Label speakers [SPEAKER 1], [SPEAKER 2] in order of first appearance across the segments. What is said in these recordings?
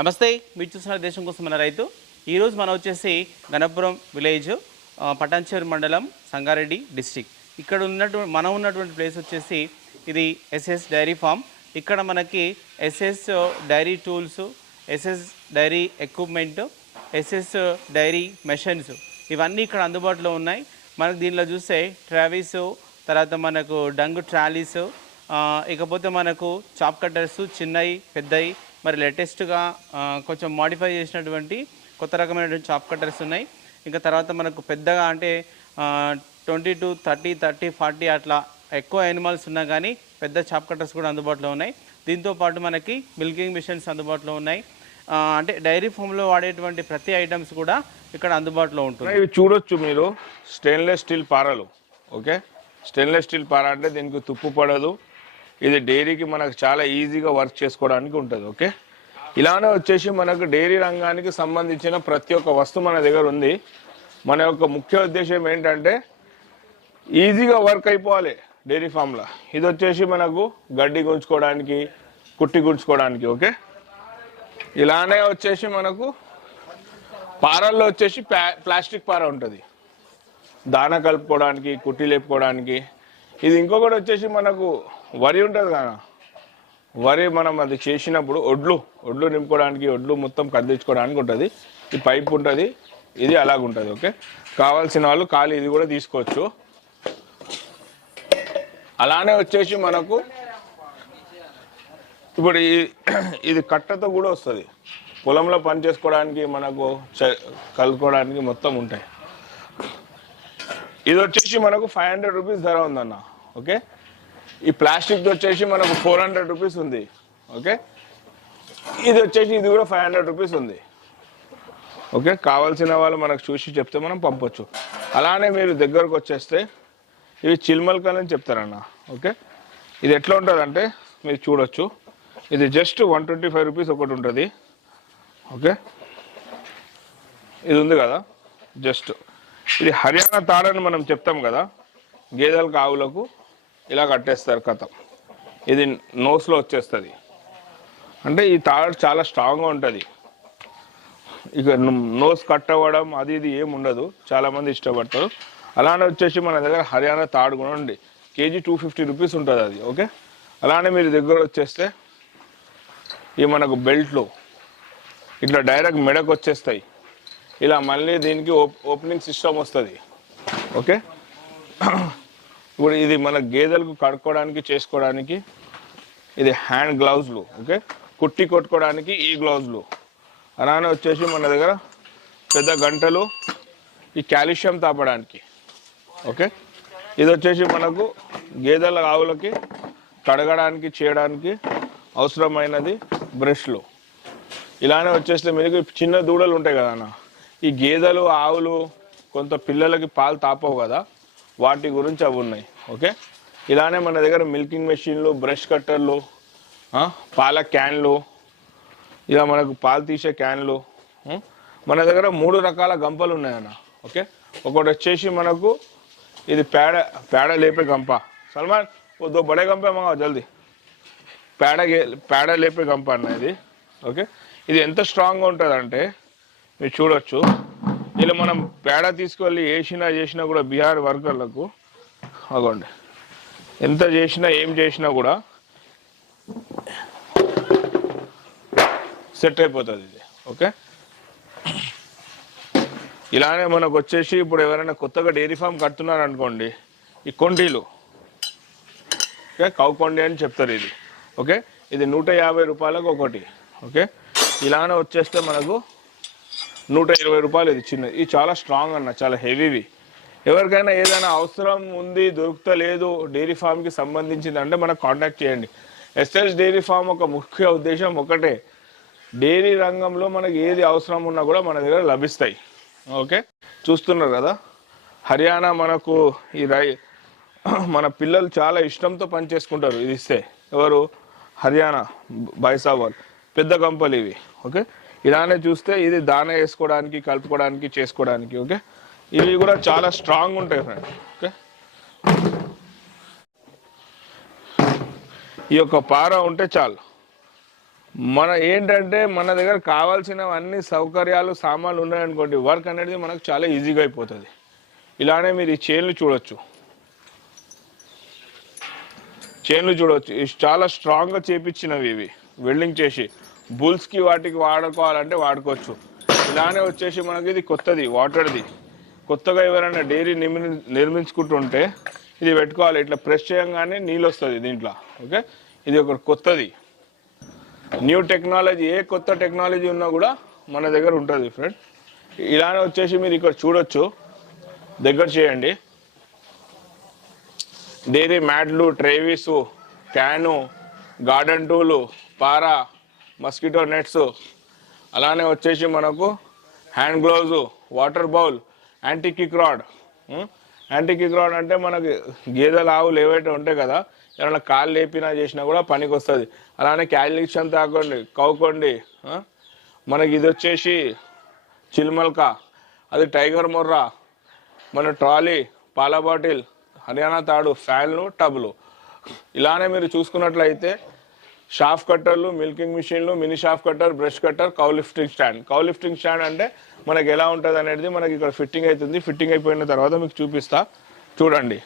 [SPEAKER 1] నమస్తే మీరు చూసిన దేశం కోసం మన రైతు. ఈరోజు మనం వచ్చేసి గణపురం విలేజ్ పటాన్చేరు మండలం సంగారెడ్డి డిస్టిక్. ఇక్కడ ఉన్నటువంటి మనం ఉన్నటువంటి ప్లేస్ వచ్చేసి ఇది ఎస్ఎస్ డైరీ ఫామ్. ఇక్కడ మనకి SS dairy tools SS dairy equipment SS dairy machines ఇవన్నీ ఇక్కడ అందుబాటులో ఉన్నాయి. మనకు దీనిలో చూస్తే ట్రావీస్ తర్వాత మనకు డంగ్ ట్రాలీస్ ఇకపోతే మనకు చాప్ కట్టర్స్ చిన్నవి పెద్దవి మరి లేటెస్ట్గా కొంచెం మాడిఫై చేసినటువంటి కొత్త రకమైనటువంటి చాప్ కట్టర్స్ ఉన్నాయి. ఇంకా తర్వాత మనకు పెద్దగా అంటే twenty two thirty thirty forty అట్లా ఎక్కువ యానిమల్స్ ఉన్నా కానీ పెద్ద చాప్ కట్టర్స్ కూడా అందుబాటులో ఉన్నాయి. దీంతో పాటు మనకి మిల్కింగ్ మిషన్స్ అందుబాటులో ఉన్నాయి. అంటే డైరీ ఫామ్లో వాడేటువంటి ప్రతి ఐటమ్స్ కూడా ఇక్కడ అందుబాటులో ఉంటుంది.
[SPEAKER 2] ఇవి చూడొచ్చు మీరు. స్టెయిన్లెస్ స్టీల్ పారలు ఓకే స్టెయిన్లెస్ స్టీల్ పార అంటే దీనికి తుప్పు పడదు. ఇది డైరీకి మనకు చాలా ఈజీగా వర్క్ చేసుకోవడానికి ఉంటుంది ఓకే? ఇలానే వచ్చేసి మనకు డైరీ రంగానికి సంబంధించిన ప్రతి ఒక్క వస్తువు మన దగ్గర ఉంది. మన యొక్క ముఖ్య ఉద్దేశం ఏంటంటే ఈజీగా వర్క్ అయిపోవాలి డైరీ ఫామ్లో. ఇది వచ్చేసి మనకు గడ్డి గుంజుకోవడానికి కుట్టి గుంజుకోవడానికి ఓకే? ఇలానే వచ్చేసి మనకు పారల్లో వచ్చేసి ప్లాస్టిక్ పార ఉంటుంది. దాన కలుపుకోవడానికి కుట్టి లేపుకోవడానికి. ఇది ఇంకొకటి వచ్చేసి మనకు వరి ఉంటుంది కదా. వరి మనం అది చేసినప్పుడు ఒడ్లు ఒడ్లు నింపుకోవడానికి ఒడ్లు మొత్తం కదిలించుకోవడానికి ఉంటుంది. ఈ పైప్ ఉంటుంది ఇది అలాగుంటుంది ఓకే? కావాల్సిన వాళ్ళు ఖాళీ ఇది కూడా తీసుకోవచ్చు. అలానే వచ్చేసి మనకు ఇప్పుడు ఈ ఇది కట్టతో కూడా వస్తుంది. పొలంలో పని చేసుకోవడానికి మనకు కలుపుకోవడానికి మొత్తం ఉంటాయి. ఇది వచ్చేసి మనకు ఫైవ్ హండ్రెడ్ రూపీస్ ధర ఉందన్న ఓకే? ఈ ప్లాస్టిక్ వచ్చేసి మనకు ఫోర్ హండ్రెడ్ రూపీస్ ఉంది. ఓకే ఇది వచ్చేసి ఇది కూడా ఫైవ్ హండ్రెడ్ రూపీస్ ఉంది. ఓకే కావాల్సిన వాళ్ళు మనకు చూసి చెప్తే మనం పంపొచ్చు. అలానే మీరు దగ్గరకు వచ్చేస్తే ఇవి చిల్మల్కల్ అని చెప్తారన్న. ఓకే ఇది ఎట్లా ఉంటుంది అంటే మీరు చూడొచ్చు. ఇది just one twenty five rupees ఒకటి ఉంటుంది. ఓకే ఇది ఉంది కదా? జస్ట్ ఇది హర్యానా తాడని మనం చెప్తాం కదా? గేదెలకు ఆవులకు ఇలా కట్టేస్తారు కథం. ఇది నోస్లో వచ్చేస్తుంది. అంటే ఈ తాడు చాలా స్ట్రాంగ్గా ఉంటుంది. ఇక నోస్ కట్ అవ్వడం అది ఇది ఏమి ఉండదు. చాలామంది ఇష్టపడతారు. అలానే వచ్చేసి మన దగ్గర హర్యానా తాడు కూడా ఉంది. కేజీ టూ ఫిఫ్టీ రూపీస్ ఉంటుంది అది ఓకే? అలానే మీరు దగ్గర వచ్చేస్తే ఈ మనకు బెల్ట్లు ఇట్లా డైరెక్ట్ మెడకు వచ్చేస్తాయి. ఇలా మళ్ళీ దీనికి ఓప్ ఓపెనింగ్ సిస్టమ్ వస్తుంది. ఓకే? ఇప్పుడు ఇది మన గేదెలకు కడుక్కోవడానికి చేసుకోవడానికి ఇది హ్యాండ్ గ్లౌజ్లు ఓకే? కుట్టి కొట్టుకోవడానికి ఈ గ్లౌజ్లు. అలానే వచ్చేసి మన దగ్గర పెద్ద గంటలు ఈ కాల్షియం తాపడానికి ఓకే? ఇది వచ్చేసి మనకు గేదెల ఆవులకి కడగడానికి చేయడానికి అవసరమైనది బ్రష్లు. ఇలానే వచ్చేస్తే మీకు చిన్న దూడలు ఉంటాయి కదా అన్న. ఈ గేదెలు ఆవులు కొంత పిల్లలకి పాలు తాపవు కదా. వాటి గురించి అవి ఉన్నాయి ఓకే? ఇలానే మన దగ్గర మిల్కింగ్ మెషిన్లు బ్రష్ కట్టర్లు పాల క్యాన్లు ఇలా మనకు పాలు తీసే క్యాన్లు మన దగ్గర మూడు రకాల గంపలు ఉన్నాయన్న ఓకే? ఒకటి వచ్చేసి మనకు ఇది పేడ పేడ లేపే గంప. సల్మాన్ ఓ దో బడే గంపే మా జల్దీ. పేడ పేడ లేపే గంప అన్న ఇది ఓకే? ఇది ఎంత స్ట్రాంగ్గా ఉంటుందంటే మీరు చూడొచ్చు. ఇలా మనం పేడ తీసుకెళ్ళి వేసినా చేసినా కూడా బీహార్ వర్కర్లకు అగోండి. ఎంత చేసినా ఏం చేసినా కూడా సెట్ అయిపోతుంది ఇది. ఓకే? ఇలానే మనకు వచ్చేసి ఇప్పుడు ఎవరైనా కొత్తగా డైరీ ఫామ్ కడుతున్నారు అనుకోండి ఈ కొండీలు. ఓకే? కౌ కొండి అని చెప్తారు ఇది. ఓకే? ఇది నూట యాభై రూపాయలకు ఒకటి. ఓకే? ఇలానే వచ్చేస్తే మనకు నూట ఇరవై రూపాయలు ఇది చిన్నది. ఇది చాలా స్ట్రాంగ్ అన్న చాలా హెవీవి ఎవరికైనా ఏదైనా అవసరం ఉంది దొరుకుతలేదు డైరీ ఫామ్కి సంబంధించింది అంటే మనకు కాంటాక్ట్ చేయండి. ఎస్ఎస్ డైరీ ఫామ్ ఒక ముఖ్య ఉద్దేశం ఒకటే. డైరీ రంగంలో మనకి ఏది అవసరం ఉన్నా కూడా మన దగ్గర లభిస్తాయి. ఓకే? చూస్తున్నారు కదా? హర్యానా మనకు ఈ రై మన పిల్లలు చాలా ఇష్టంతో పనిచేసుకుంటారు ఇది ఇస్తే. ఎవరు? హర్యానా బైసాబ్ పెద్ద కంపెనీ ఇవి. ఓకే? ఇలానే చూస్తే ఇది దాన వేసుకోవడానికి కలుపుకోవడానికి చేసుకోవడానికి ఓకే? ఇవి కూడా చాలా స్ట్రాంగ్ ఉంటాయి ఫ్రెండ్ ఓకే? ఈ యొక్క పార ఉంటే చాలు. మన ఏంటంటే మన దగ్గర కావాల్సిన అన్ని సౌకర్యాలు సామాన్లు ఉన్నాయనుకోండి వర్క్ అనేది మనకు చాలా ఈజీగా అయిపోతుంది. ఇలానే మీరు ఈ చైన్లు చూడొచ్చు. చైన్లు చూడవచ్చు చాలా స్ట్రాంగ్గా చేపించినవి ఇవి వెల్డింగ్ చేసి. బుల్స్కి వాటికి వాడుకోవాలంటే వాడుకోవచ్చు. ఇలానే వచ్చేసి మనకి ఇది కొత్తది వాటర్ది. కొత్తగా ఎవరైనా డైరీ నిర్మి నిర్మించుకుంటుంటే ఇది పెట్టుకోవాలి. ఇట్లా ప్రెస్ చేయగానే నీళ్ళు వస్తుంది దీంట్లో. ఓకే? ఇది ఒక కొత్తది. న్యూ టెక్నాలజీ ఏ కొత్త టెక్నాలజీ ఉన్నా కూడా మన దగ్గర ఉంటుంది ఫ్రెండ్ ఇలానే వచ్చేసి మీరు ఇక్కడ చూడొచ్చు. దగ్గర చేయండి. డైరీ మ్యాట్లు ట్రేవీసు క్యాను గార్డెన్ టూలు పారా మస్కిటో నెట్స్. అలానే వచ్చేసి మనకు hand gloves water bowl anti kick rod. Anti kick rod అంటే మనకి గేదెలు ఆవులు ఏవైతే ఉంటాయి కదా ఏమైనా కాళ్ళు లేపినా చేసినా కూడా పనికి వస్తుంది అలానే క్యాలిక్షన్ తాకండి కవ్వుకోండి మనకి ఇది వచ్చేసి చిల్మల్క అది టైగర్ మొర్రా మన ట్రాలీ పాల బాటిల్ హర్యానా తాడు ఫ్యాన్లు టబ్లు. ఇలానే మీరు చూసుకున్నట్లయితే షాఫ్ కట్టర్లు మిల్కింగ్ మిషన్లు mini chaff cutter brush cutter cow lifting stand cow lifting stand అంటే మనకి ఎలా ఉంటుంది అనేది మనకి ఇక్కడ ఫిట్టింగ్ అవుతుంది ఫిట్టింగ్ అయిపోయిన తర్వాత మీకు చూపిస్తా. చూడండి.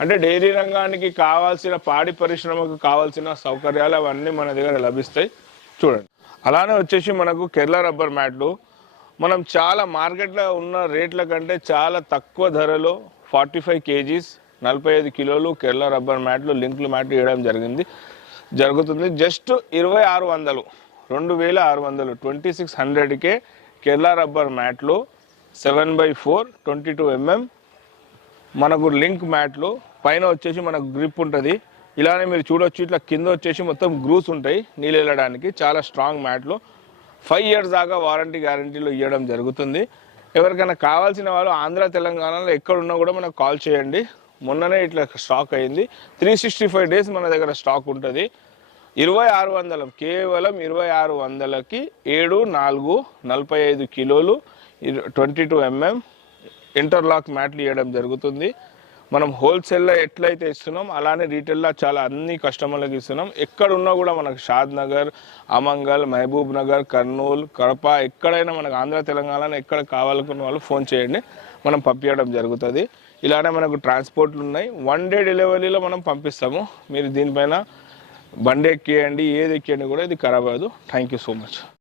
[SPEAKER 2] అంటే డైరీ రంగానికి కావాల్సిన పాడి పరిశ్రమకు కావాల్సిన సౌకర్యాలు అవన్నీ మన దగ్గర లభిస్తాయి. చూడండి. అలానే వచ్చేసి మనకు కేరళ రబ్బర్ మ్యాట్లు. మనం చాలా మార్కెట్లో ఉన్న రేట్ల కంటే చాలా తక్కువ ధరలో ఫార్టీ ఫైవ్ కేజీస్ నలభై ఐదు కిలోలు కేరళ రబ్బర్ మ్యాట్లు లింక్లు మ్యాట్లు ఇవ్వడం జరిగింది. జరుగుతుంది. జస్ట్ ఇరవై ఆరు వందలు రెండు వేల ఆరు వందలు ట్వంటీ సిక్స్ హండ్రెడ్కే కేరళ రబ్బర్ మ్యాట్లు seven by four twenty two mm మనకు లింక్ మ్యాట్లు పైన వచ్చేసి మనకు గ్రిప్ ఉంటుంది. ఇలానే మీరు చూడొచ్చు ఇట్లా కింద వచ్చేసి మొత్తం గ్రూస్ ఉంటాయి నీళ్ళు వెళ్ళడానికి. చాలా స్ట్రాంగ్ మ్యాట్లు. ఫైవ్ ఇయర్స్ దాకా వారంటీ గ్యారంటీలు ఇవ్వడం జరుగుతుంది. ఎవరికైనా కావాల్సిన వాళ్ళు ఆంధ్ర తెలంగాణలో ఎక్కడున్నా కూడా మనకు కాల్ చేయండి. మొన్ననే ఇట్లా స్టాక్ అయింది. త్రీ సిక్స్టీ ఫైవ్ డేస్ మన దగ్గర స్టాక్ ఉంటుంది. ఇరవై ఆరు వందలు కేవలం ఇరవై ఆరు వందలకి ఏడు నాలుగు నలభై ఐదు కిలోలు ట్వంటీ టూ ఎంఎం ఇంటర్లాక్ మ్యాట్లు ఇవ్వడం జరుగుతుంది. మనం హోల్సేల్లో ఎట్లయితే ఇస్తున్నాం అలానే రీటైల్లో చాలా అన్ని కస్టమర్లకు ఇస్తున్నాం. ఎక్కడున్నా కూడా మనకు షాద్ నగర్ అమంగల్ మహబూబ్ నగర్ కర్నూలు కడప ఎక్కడైనా మనకు ఆంధ్ర తెలంగాణ ఎక్కడ కావాలనుకున్న వాళ్ళు ఫోన్ చేయండి. మనం పంపించడం జరుగుతుంది. ఇలానే మనకు ట్రాన్స్పోర్ట్లు ఉన్నాయి. వన్ డే డెలివరీలో మనం పంపిస్తాము. మీరు దీనిపైన బండి ఎక్కేయండి ఏది ఎక్కేయండి కూడా ఇది ఖరాబ్ అవ్వదు థ్యాంక్ యూ సో మచ్